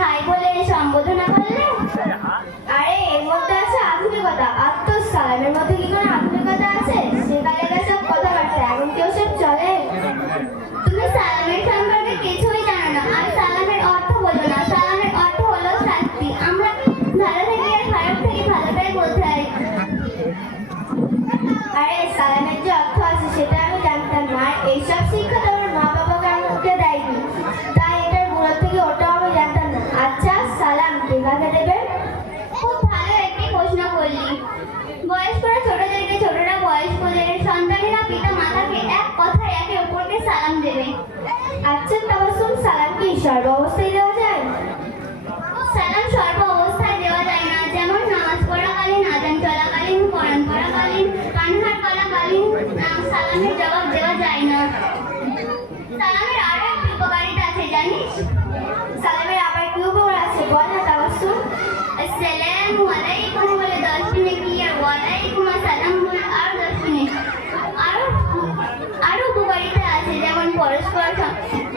High বলে সম্বোধনা করলে? আরে এর মধ্যে আছে আধুনিকতা। আত্মসালামের মধ্যে কি কোনো আধুনিকতা আছে? সেকালের সব কথাবার্তা এখন কেউ সব চলে? তুমি সালামের সম্পর্কে কিছুই জানো না। আর সালামের অর্থ বলো না। সালামের অর্থ হলো শাস্তি। আমরা ভালো থেকে আর খারাপ থেকে ভালোটাই বলতে হয়। আরে সালামের যে অর্থ আছে সেটা আমি জানতাম না। আর এইসব শিক্ষা তোমার মা বাবাকে আমাকে দেয়নি, তাই এটার মূল থেকে ওটাও আমি জানতাম না। আচ্ছা, সালাম কে কাকে দেবে? খুব ভালো একটি প্রশ্ন করলি। বয়স্করা ছোটদেরকে, ছোটরা বয়স্কদের, সন্তানেরা পিতা মাতাকে এক কথায় একে অপরকে সালাম দেবে। আচ্ছা তাবাসসুম, সালাম কি সর্ব অবস্থায় দেওয়া যায়? সালাম সর্ব অবস্থায় দেওয়া যায় না। যেমন নামাজ পড়াকালীন, আযান চলাকালীন, কোরআন পড়াকালীন, কান্নার কলাকালীন সালামের জবাব দেওয়া যায় না। সালামের আরো একটি উপকারিতা আছে জানিস? সালামের আবার কি উপকার আছে বল না তাবাসসুম। আসসালামু আলাইকুম বলে 10 মিনিট কি আর ওয়ালাইকুম আসসালাম বলে আর 10 মিনিট। আরো উপকারিতা আছে, যেমন পরস্পর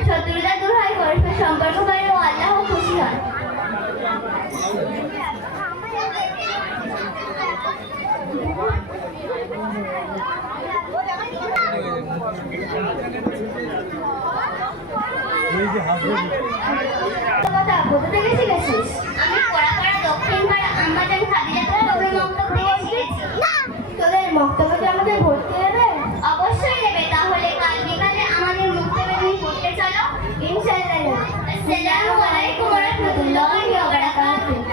শত্রুতা দূর হয়, পরস্পর সম্পর্ক বাড়ে ও আল্লাহ খুশি হয়। কথা কোথা থেকে শিখেছিস? আমি পড়া দক্ষিণ পাড়া আম্বাজান খাদিজা নবীর মক্তব থেকে শিখেছি। তোদের মক্তবে কি আমাদের ভর্তি নেবে? অবশ্যই নেবে। তাহলে কাল বিকালে আমাদের মক্তবে তুমি পড়তে চলো। ইনশাআল্লাহ। আসসালামু